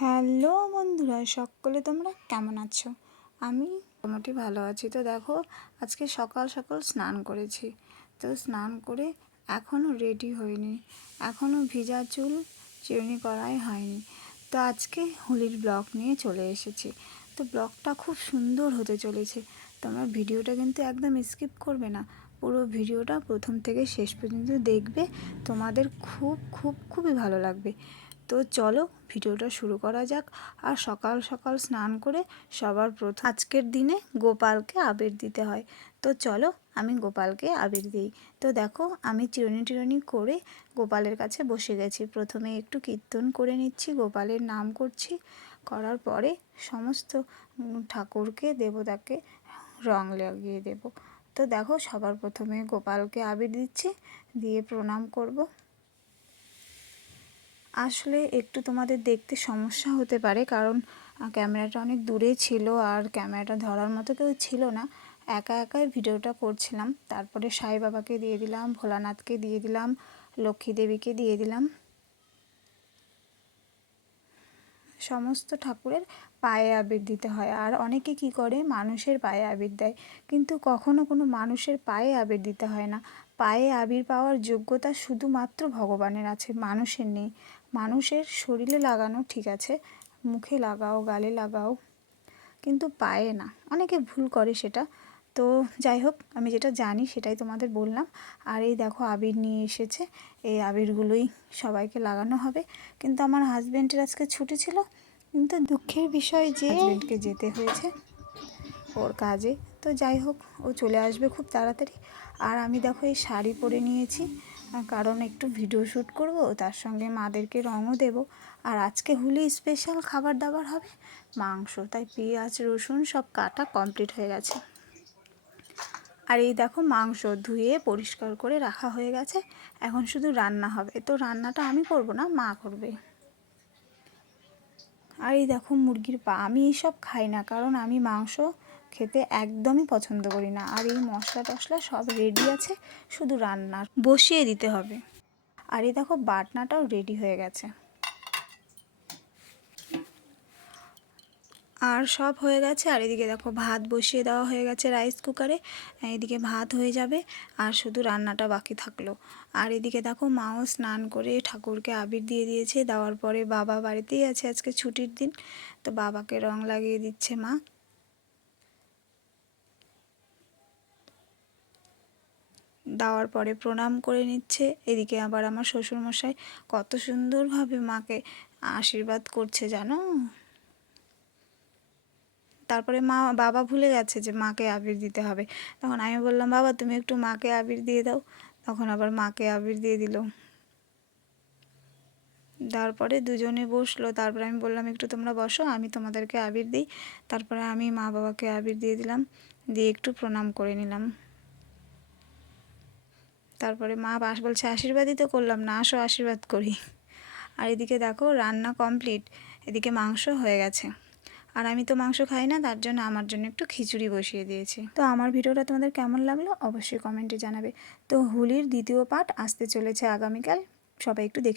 Hello বন্ধুরা, সকলে তোমরা কেমন আছো? আমি মোটামুটি ভালো আছি। তো দেখো, আজকে সকাল সকাল স্নান করেছি। তো স্নান করে এখনও রেডি হইনি, এখনও ভিজা চুল চিরুনি করাই হয়নি। তো আজকে হোলির ব্লগ নিয়ে চলে এসেছি। তো ব্লগটা খুব সুন্দর হতে চলেছে। তোমরা ভিডিওটা কিন্তু একদম স্কিপ করবে না, পুরো ভিডিওটা প্রথম থেকে শেষ পর্যন্ত দেখবে। তোমাদের খুবই ভালো লাগবে। তো চলো ভিডিওটা শুরু করা যাক। আর সকাল সকাল স্নান করে সবার প্রথম আজকের দিনে গোপালকে আবির দিতে হয়। তো চলো আমি গোপালকে আবির দিই। তো দেখো, আমি চিরুনি করে গোপালের কাছে বসে গেছি। প্রথমে একটু কীর্তন করে নিচ্ছি, গোপালের নাম করছি। করার পরে সমস্ত ঠাকুরকে দেবতাকে রং লাগিয়ে দেব। তো দেখো, সবার প্রথমে গোপালকে আবির দিচ্ছি, দিয়ে প্রণাম করব। আসলে একটু তোমাদের দেখতে সমস্যা হতে পারে, কারণ ক্যামেরাটা অনেক দূরে ছিল আর ক্যামেরাটা ধরার মতো কেউ ছিল না। একাই ভিডিওটা করছিলাম। তারপরে সাই বাবাকে দিয়ে দিলাম, ভোলানাথকে দিয়ে দিলাম, লক্ষ্মী দেবীকে দিয়ে দিলাম। সমস্ত ঠাকুরের পায়ে আবির দিতে হয়। আর অনেকে কি করে, মানুষের পায়ে আবির দেয়, কিন্তু কখনো কোনো মানুষের পায়ে আবির দিতে হয় না। পায়ে আবির পাওয়ার যোগ্যতা শুধুমাত্র ভগবানের আছে, মানুষের নেই। মানুষের শরীরে লাগানো ঠিক আছে, মুখে লাগাও, গালে লাগাও, কিন্তু পায়ে না। অনেকে ভুল করে সেটা। তো যাই হোক, আমি যেটা জানি সেটাই তোমাদের বললাম। আর এই দেখো, আবির নিয়ে এসেছে। এই আবিরগুলোই সবাইকে লাগানো হবে। কিন্তু আমার হাজব্যান্ডের আজকে ছুটি ছিল, কিন্তু দুঃখের বিষয় যে হাজব্যান্ডকে যেতে হয়েছে ওর কাজে। তো যাই হোক, ও চলে আসবে খুব তাড়াতাড়ি। আর আমি দেখো এই শাড়ি পরে নিয়েছি, কারণ একটু ভিডিও শ্যুট করব, তার সঙ্গে মাদেরকে রঙও দেব। আর আজকে হোলি স্পেশাল খাবার দাবার হবে মাংস, তাই পেঁয়াজ রসুন সব কাটা কমপ্লিট হয়ে গেছে। আর এই দেখো, মাংস ধুয়ে পরিষ্কার করে রাখা হয়ে গেছে, এখন শুধু রান্না হবে। তো রান্নাটা আমি করব না, মা করবে। আর এই দেখো মুরগির পা, আমি এইসব খাই না, কারণ আমি মাংস খেতে একদমই পছন্দ করি না। আর এই মশলা টশলা সব রেডি আছে, শুধু রান্নার বসিয়ে দিতে হবে। আর এই দেখো বাটনাটাও রেডি হয়ে গেছে। আর সব হয়ে গেছে। আর এদিকে দেখো ভাত বসিয়ে দেওয়া হয়ে গেছে রাইস কুকারে। এদিকে ভাত হয়ে যাবে, আর শুধু রান্নাটা বাকি থাকলো। আর এদিকে দেখো মাও স্নান করে ঠাকুরকে আবির দিয়ে দিয়েছে। দেওয়ার পরে বাবা বাড়িতেই আছে, আজকে ছুটির দিন। তো বাবাকে রং লাগিয়ে দিচ্ছে মা। দেওয়ার পরে প্রণাম করে নিচ্ছে। এদিকে আবার আমার শ্বশুরমশাই কত সুন্দরভাবে মাকে আশীর্বাদ করছে জানো। তারপরে বাবা ভুলে গেছে যে মাকে আবির দিতে হবে। তখন আমি বললাম, বাবা তুমি একটু মাকে আবির দিয়ে দাও। তখন আবার মাকে আবির দিয়ে দিল। তারপরে দুজনে বসলো। তারপরে আমি বললাম, একটু তোমরা বসো, আমি তোমাদেরকে আবির দিই। তারপরে আমি মা বাবাকে আবির দিয়ে দিলাম, দিয়ে একটু প্রণাম করে নিলাম। তারপরে মা বলছে, আশীর্বাদই তো করলাম না, আসো আশীর্বাদ করি। আর এদিকে দেখো রান্না কমপ্লিট, এদিকে মাংস হয়ে গেছে। আর আমি তো মাংস খাই না, তার জন্য আমার জন্য একটু খিচুড়ি বসিয়ে দিয়েছি। তো আমার ভিডিওটা তোমাদের কেমন লাগলো অবশ্যই কমেন্টে জানাবে। তো হোলির দ্বিতীয় পার্ট আসতে চলেছে আগামীকাল, সবাই একটু দেখে